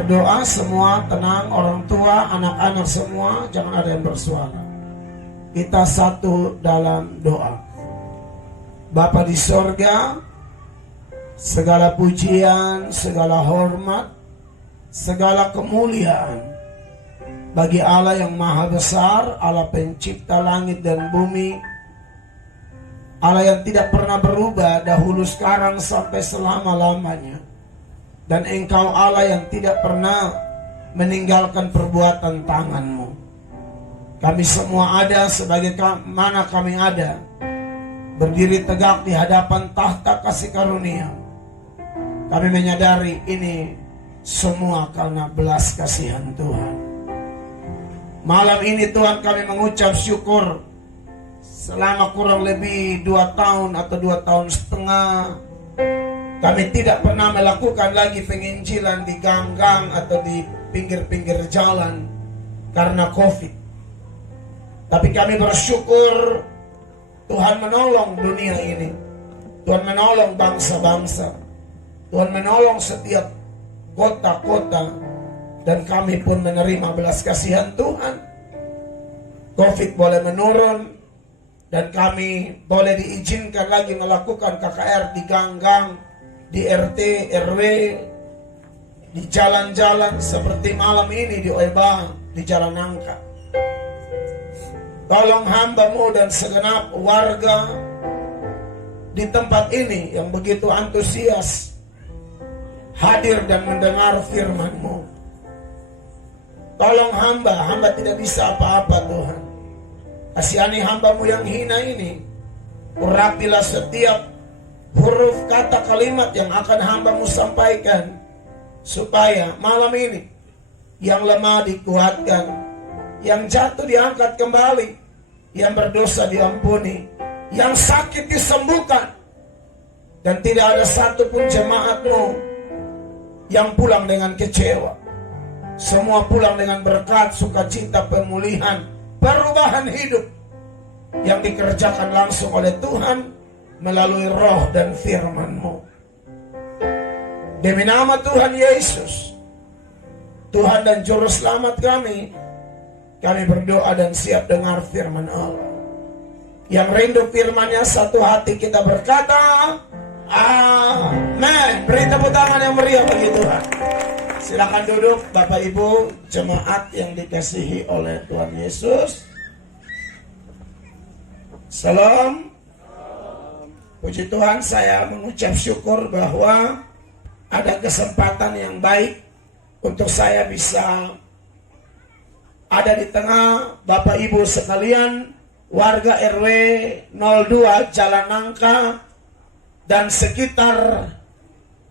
berdoa semua tenang, orang tua, anak-anak semua, jangan ada yang bersuara. Kita satu dalam doa. Bapa di sorga, segala pujian, segala hormat, segala kemuliaan bagi Allah yang maha besar, Allah pencipta langit dan bumi, Allah yang tidak pernah berubah dahulu, sekarang, sampai selama-lamanya. Dan Engkau Allah yang tidak pernah meninggalkan perbuatan tangan-Mu. Kami semua ada sebagai mana kami ada, berdiri tegak di hadapan tahta kasih karunia. Kami menyadari ini semua karena belas kasihan Tuhan. Malam ini Tuhan kami mengucap syukur. Selama kurang lebih 2 tahun atau 2 tahun setengah, kami tidak pernah melakukan lagi penginjilan di gang-gang atau di pinggir-pinggir jalan karena COVID. Tapi kami bersyukur Tuhan menolong dunia ini. Tuhan menolong bangsa-bangsa. Tuhan menolong setiap kota-kota. Dan kami pun menerima belas kasihan Tuhan. COVID boleh menurun. Dan kami boleh diizinkan lagi melakukan KKR di gang-gang, di RT, RW, di jalan-jalan seperti malam ini di Oeba, di Jalan Nangka. Tolong hamba-Mu dan segenap warga di tempat ini yang begitu antusias hadir dan mendengar firman-Mu. Tolong hamba tidak bisa apa-apa Tuhan. Kasihani hamba-Mu yang hina ini. Urapilah setiap huruf kata kalimat yang akan hamba-Mu sampaikan, supaya malam ini yang lemah dikuatkan, yang jatuh diangkat kembali, yang berdosa diampuni, yang sakit disembuhkan, dan tidak ada satupun jemaat-Mu yang pulang dengan kecewa. Semua pulang dengan berkat, sukacita, pemulihan, perubahan hidup yang dikerjakan langsung oleh Tuhan melalui roh dan firman-Mu. Demi nama Tuhan Yesus, Tuhan dan Juru Selamat kami berdoa dan siap dengar firman Allah. Yang rindu firman-Nya satu hati kita berkata, amin. Beri tepuk tangan yang meriah bagi Tuhan. Silakan duduk Bapak Ibu jemaat yang dikasihi oleh Tuhan Yesus. Salam. Puji Tuhan, saya mengucap syukur bahwa ada kesempatan yang baik untuk saya bisa ada di tengah Bapak Ibu sekalian, warga RW 02 Jalan Nangka dan sekitar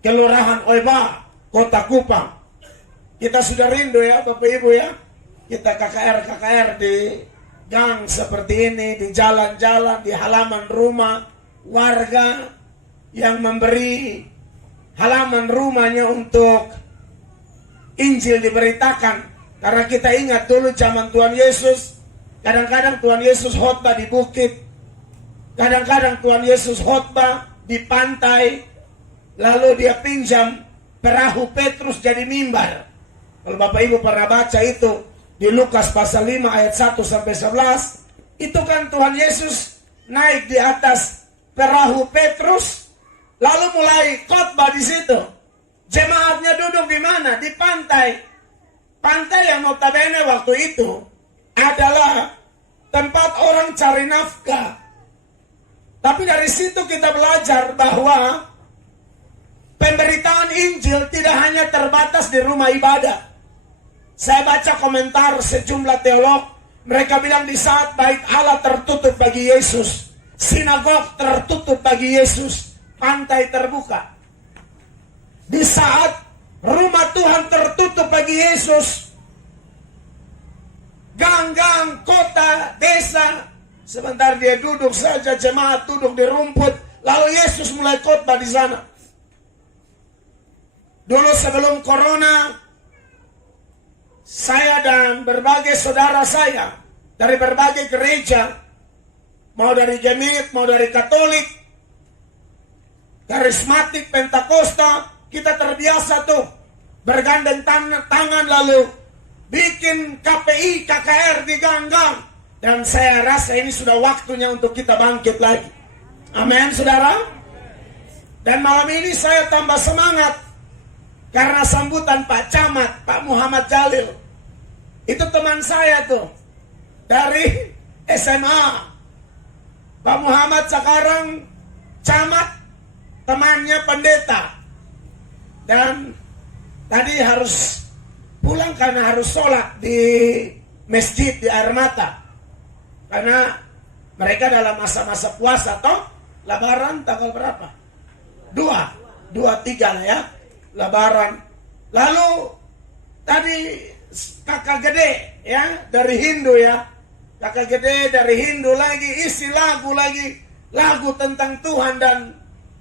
Kelurahan Oeba, Kota Kupang. Kita sudah rindu ya Bapak Ibu ya. Kita KKR di gang seperti ini, di jalan-jalan, di halaman rumah warga yang memberi halaman rumahnya untuk Injil diberitakan. Karena kita ingat dulu zaman Tuhan Yesus, kadang-kadang Tuhan Yesus khotbah di bukit, kadang-kadang Tuhan Yesus khotbah di pantai, lalu dia pinjam perahu Petrus jadi mimbar. Kalau Bapak Ibu pernah baca itu di Lukas pasal 5 ayat 1 sampai 11, itu kan Tuhan Yesus naik di atas perahu Petrus, lalu mulai khotbah di situ. Jemaatnya duduk di mana? Di pantai. Pantai yang notabene waktu itu adalah tempat orang cari nafkah. Tapi dari situ kita belajar bahwa pemberitaan Injil tidak hanya terbatas di rumah ibadah. Saya baca komentar sejumlah teolog, mereka bilang di saat bait Allah tertutup bagi Yesus, sinagog tertutup bagi Yesus, pantai terbuka. Di saat rumah Tuhan tertutup bagi Yesus, gang-gang, kota, desa, sebentar dia duduk saja, jemaat duduk di rumput, lalu Yesus mulai khotbah di sana. Dulu sebelum corona, saya dan berbagai saudara saya dari berbagai gereja, mau dari Gemit, mau dari Katolik, Karismatik, Pentakosta, kita terbiasa tuh bergandeng tangan lalu bikin KPI, KKR di gang-gang. Dan saya rasa ini sudah waktunya untuk kita bangkit lagi. Amin, saudara. Dan malam ini saya tambah semangat karena sambutan Pak Camat, Pak Muhammad Jalil. Itu teman saya tuh dari SMA. Pak Muhammad sekarang camat, temannya pendeta. Dan tadi harus pulang karena harus sholat di masjid di Air Mata. Karena mereka dalam masa-masa puasa toh. Lebaran tanggal berapa? 2, 3 lah ya. Lebaran. Lalu tadi kakak gede ya dari Hindu ya. Kakak gede dari Hindu lagi isi lagu lagi. Lagu tentang Tuhan, dan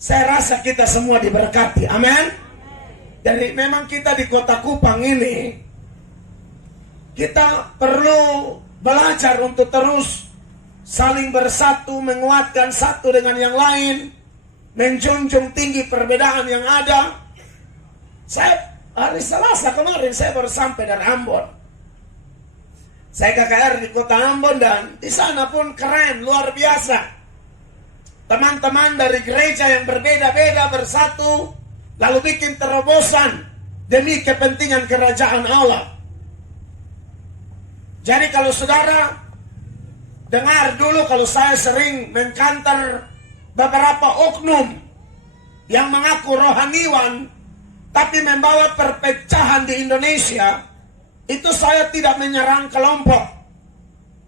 saya rasa kita semua diberkati. Amin. Jadi memang kita di Kota Kupang ini kita perlu belajar untuk terus saling bersatu, menguatkan satu dengan yang lain, menjunjung tinggi perbedaan yang ada. Saya hari Selasa kemarin saya baru sampai dari Ambon. Saya KKR di Kota Ambon dan di sana pun keren, luar biasa. Teman-teman dari gereja yang berbeda-beda bersatu, lalu bikin terobosan demi kepentingan kerajaan Allah. Jadi kalau saudara dengar dulu, kalau saya sering mengkantar beberapa oknum yang mengaku rohaniwan tapi membawa perpecahan di Indonesia, itu saya tidak menyerang kelompok.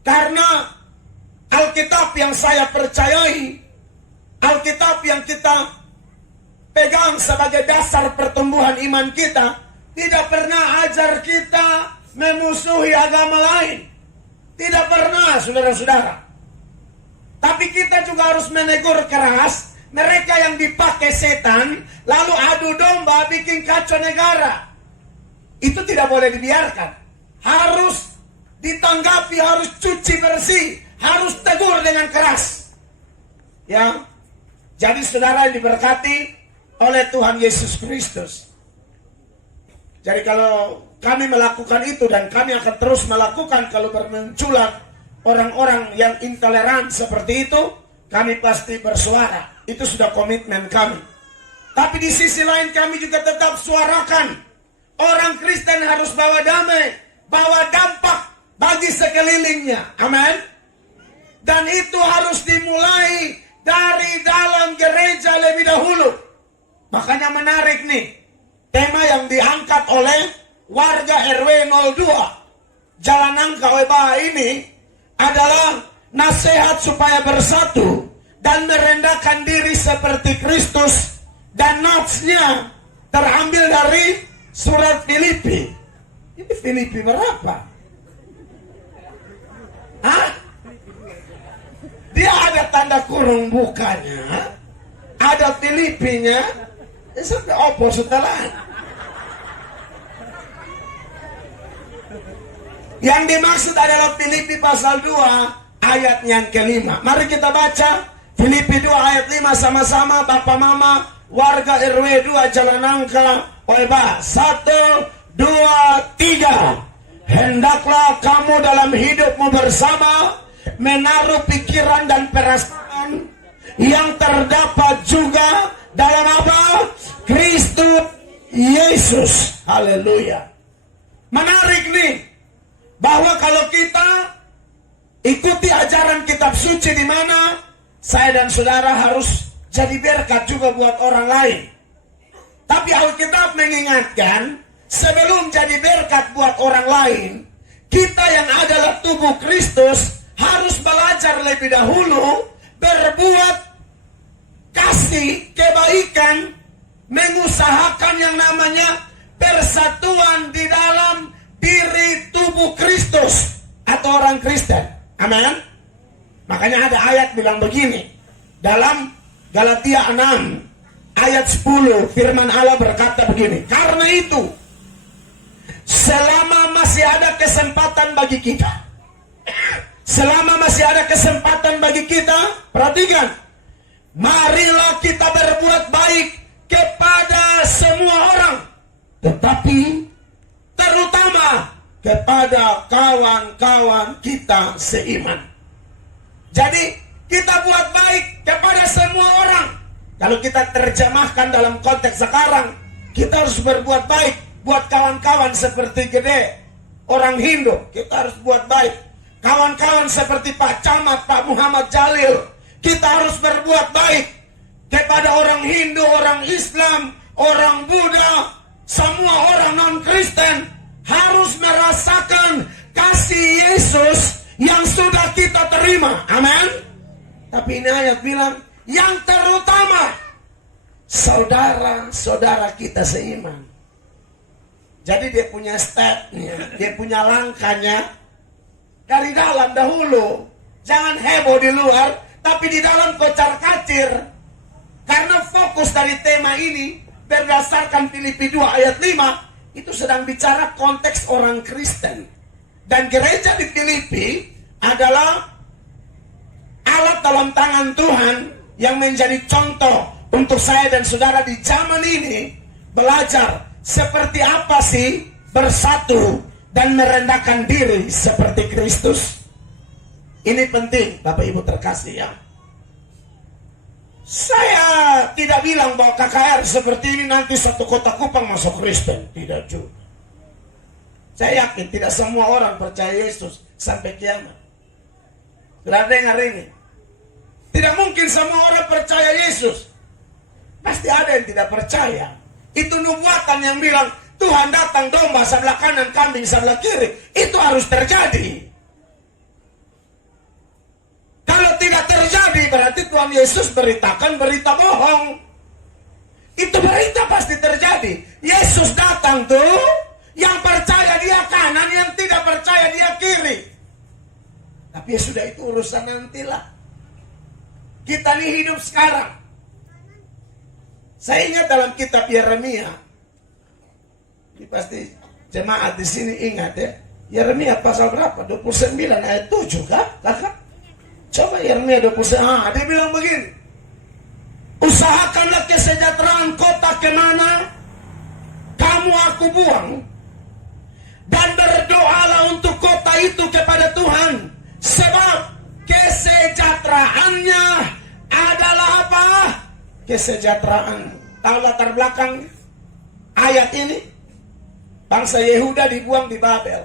Karena Alkitab yang saya percayai, Alkitab yang kita pegang sebagai dasar pertumbuhan iman kita, tidak pernah ajar kita memusuhi agama lain. Tidak pernah, saudara-saudara. Tapi kita juga harus menegur keras mereka yang dipakai setan, lalu adu domba bikin kacau negara. Itu tidak boleh dibiarkan. Harus ditanggapi, harus cuci bersih, harus tegur dengan keras. Ya. Jadi saudara yang diberkati oleh Tuhan Yesus Kristus. Jadi kalau kami melakukan itu, dan kami akan terus melakukan kalau bermunculan orang-orang yang intoleran seperti itu, kami pasti bersuara. Itu sudah komitmen kami. Tapi di sisi lain kami juga tetap suarakan, orang Kristen harus bawa damai, bawa dampak bagi sekelilingnya. Amin. Dan itu harus dimulai dari dalam gereja lebih dahulu. Makanya menarik nih, tema yang diangkat oleh warga RW 02 Jalan Nangka Weba ini adalah nasihat supaya bersatu dan merendahkan diri seperti Kristus, dan natsnya terambil dari surat Filipi. Ini Filipi berapa? Hah? Dia ada tanda kurung bukanya, ada Filipinya, sampai opo setelah. Yang dimaksud adalah Filipi pasal 2 ayat yang kelima. Mari kita baca Filipi 2 ayat 5 sama-sama, Bapak Mama warga RW 2 Jalan Nangka Weba. 1, 2, 3. Hendaklah kamu dalam hidupmu bersama menaruh pikiran dan perasaan yang terdapat juga dalam apa? Kristus Yesus. Haleluya. Menarik nih, bahwa kalau kita ikuti ajaran kitab suci, di mana saya dan saudara harus jadi berkat juga buat orang lain. Tapi Alkitab mengingatkan, sebelum jadi berkat buat orang lain, kita yang adalah tubuh Kristus harus belajar lebih dahulu berbuat kasih, kebaikan, mengusahakan yang namanya persatuan di dalam diri tubuh Kristus atau orang Kristen. Amin. Makanya ada ayat bilang begini dalam Galatia 6 ayat 10, firman Allah berkata begini, karena itu selama masih ada kesempatan bagi kita, selama masih ada kesempatan bagi kita, perhatikan, marilah kita berbuat baik kepada semua orang. tetapi terutama kepada kawan-kawan kita seiman. Jadi kita buat baik kepada semua orang. Kalau kita terjemahkan dalam konteks sekarang, kita harus berbuat baik buat kawan-kawan seperti Gede, orang Hindu, kita harus buat baik. Kawan-kawan seperti Pak Camat, Pak Muhammad Jalil, kita harus berbuat baik kepada orang Hindu, orang Islam, orang Buddha, semua orang non-Kristen harus merasakan kasih Yesus yang sudah kita terima. Amin. Tapi ini ayat bilang yang terutama saudara-saudara kita seiman. Jadi dia punya stepnya, dia punya langkahnya dari dalam dahulu. Jangan heboh di luar, tapi di dalam kocar kacir. Karena fokus dari tema ini berdasarkan Filipi 2 ayat 5 itu sedang bicara konteks orang Kristen. Dan gereja di Filipi adalah alat dalam tangan Tuhan yang menjadi contoh untuk saya dan saudara di zaman ini belajar seperti apa sih bersatu dan merendahkan diri seperti Kristus. Ini penting Bapak Ibu terkasih ya. Saya tidak bilang bahwa KKR seperti ini nanti satu kota Kupang masuk Kristen. Tidak juga. Saya yakin tidak semua orang percaya Yesus sampai kiamat. Sudah dengar ini? Tidak mungkin semua orang percaya Yesus. Pasti ada yang tidak percaya. Itu nubuatan yang bilang Tuhan datang domba sebelah kanan, kambing sebelah kiri. Itu harus terjadi. Kalau tidak terjadi berarti Tuhan Yesus beritakan berita bohong. Itu berita pasti terjadi. Yesus datang tuh, yang percaya dia kanan, yang tidak percaya dia kiri. Tapi ya sudah, itu urusan nantilah. Kita ini hidup sekarang. Saya ingat dalam kitab Yeremia. Ini pasti jemaat di sini ingat ya. Yeremia pasal berapa? 29 ayat 7 kah? Kakak? Coba Yeremia 29. Dia bilang begini. Usahakanlah kesejahteraan kota kemana kamu aku buang, dan berdoalah untuk kota itu kepada Tuhan, sebab kesejahteraannya adalah apa? Kesejahteraan. Tahu latar belakang ayat ini? Bangsa Yehuda dibuang di Babel.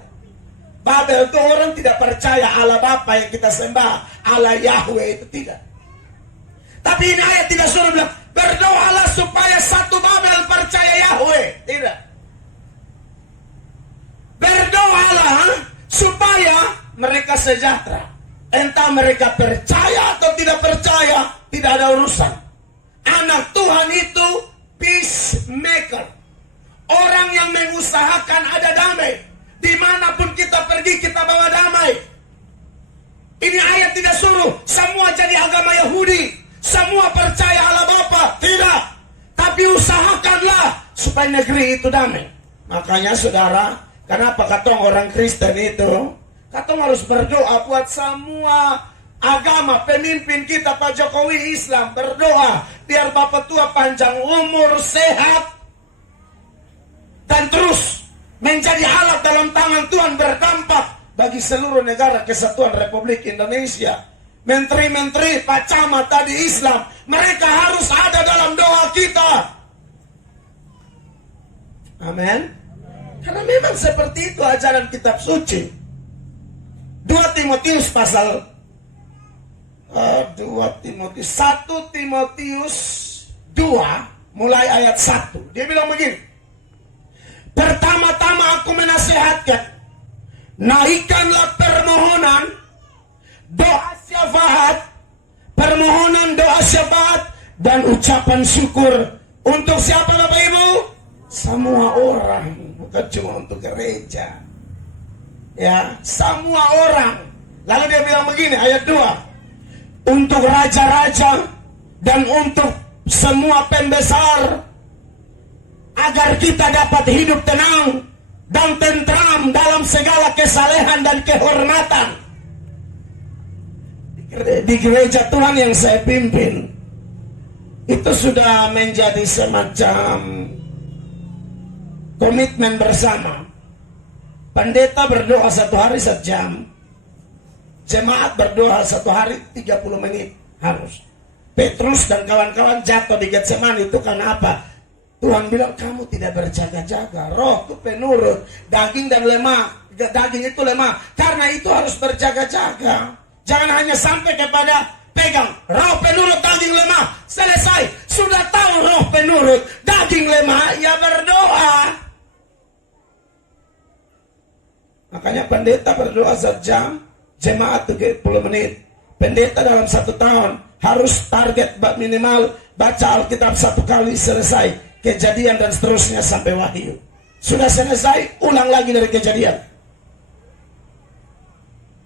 Babel itu orang tidak percaya Allah Bapa yang kita sembah, Allah Yahweh itu tidak. Tapi ini ayat tidak suruh bilang berdoalah supaya satu Babel percaya Yahweh. Tidak. Berdoalah supaya mereka sejahtera. Entah mereka percaya atau tidak percaya, tidak ada urusan. Anak Tuhan itu peacemaker. Orang yang mengusahakan ada damai. Dimanapun kita pergi, kita bawa damai. Ini ayat tidak suruh semua jadi agama Yahudi, semua percaya Allah Bapa. Tidak. Tapi usahakanlah supaya negeri itu damai. Makanya saudara, kenapa katong orang Kristen itu, katong harus berdoa buat semua agama. Pemimpin kita Pak Jokowi Islam, berdoa biar Bapak tua panjang umur, sehat, dan terus menjadi alat dalam tangan Tuhan, berdampak bagi seluruh negara kesatuan Republik Indonesia. Menteri-menteri, Pak Camat tadi Islam, mereka harus ada dalam doa kita. Amin. Karena memang seperti itu ajaran kitab suci. 2 Timotius pasal 1 Timotius 2 mulai ayat 1. Dia bilang begini. Pertama-tama aku menasihatkan, naikkanlah permohonan, doa syafaat, permohonan doa syafaat, dan ucapan syukur untuk siapa Bapak Ibu? Semua orang, bukan cuma untuk gereja. Ya, semua orang. Lalu dia bilang begini, ayat 2. Untuk raja-raja dan untuk semua pembesar, agar kita dapat hidup tenang dan tentram dalam segala kesalehan dan kehormatan. Di gereja Tuhan yang saya pimpin, itu sudah menjadi semacam komitmen bersama. Pendeta berdoa 1 hari 1 jam. Jemaat berdoa 1 hari 30 menit harus. Petrus dan kawan-kawan jatuh di Getsemani itu karena apa? Tuhan bilang kamu tidak berjaga-jaga. Roh itu penurut, daging dan lemah. Daging itu lemah. Karena itu harus berjaga-jaga. Jangan hanya sampai kepada pegang roh penurut, daging lemah. Selesai. Sudah tahu roh penurut, daging lemah, ya berdoa. Makanya pendeta berdoa 1 jam, jemaat 30 menit. Pendeta dalam 1 tahun harus target minimal baca Alkitab 1 kali, selesai. Kejadian dan seterusnya sampai Wahyu. Sudah selesai, ulang lagi dari Kejadian.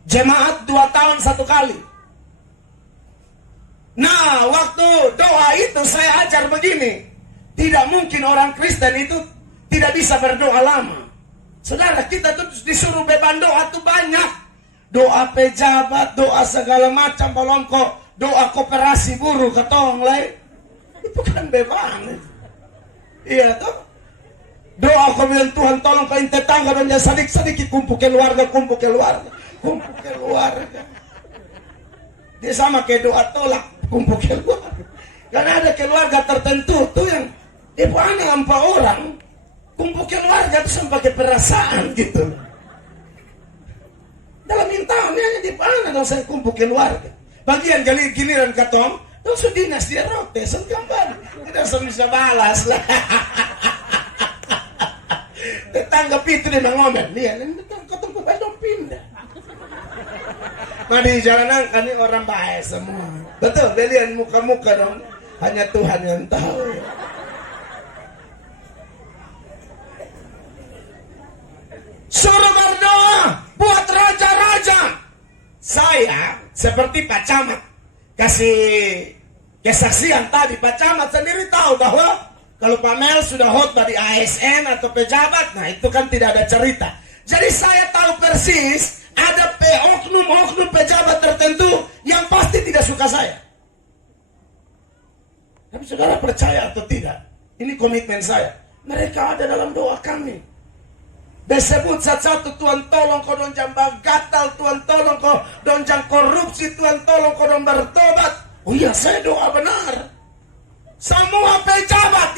Jemaat 2 tahun 1 kali. Nah, waktu doa itu saya ajar begini. Tidak mungkin orang Kristen itu tidak bisa berdoa lama. Saudara, kita tuh disuruh beban doa tuh banyak. Doa pejabat, doa segala macam, balongko, doa koperasi buruh, ketong lain. Itu kan beban. Iya tuh. Doa kau bilang Tuhan tolong kau tetangga dan sedikit kumpul keluarga, kumpul keluarga, kumpul keluarga. Dia sama kayak doa tolak, kumpul keluarga. Karena ada keluarga tertentu tuh yang dia punya 4 orang, kumpul keluarga tuh sampai pakai perasaan gitu. Dalam tahunnya hanya di mana dong saya kumpul keluarga. Bagian giliran katong, dong dinas dia rote, kembali. Tidak bisa balas lah. Tetangga itu dia ngomel, lihat ini katong dong pindah. Nah di jalanan kan ini orang baik semua. Betul, lihat muka-muka dong. Hanya Tuhan yang tahu. Suruh berdoa buat raja-raja. Saya seperti Pak Camat kasih kesaksian tadi. Pak Camat sendiri tahu bahwa kalau Pak Mel sudah khotbah di ASN atau pejabat, nah itu kan tidak ada cerita. Jadi saya tahu persis ada oknum-oknum pejabat tertentu yang pasti tidak suka saya. Tapi saudara percaya atau tidak, ini komitmen saya. Mereka ada dalam doa kami. Disebut satu-satu, Tuhan tolong kau dong jambal gatal, Tuhan tolong kau dong jang korupsi, Tuhan tolong kau dong bertobat. Oh iya, saya doa benar. Semua pejabat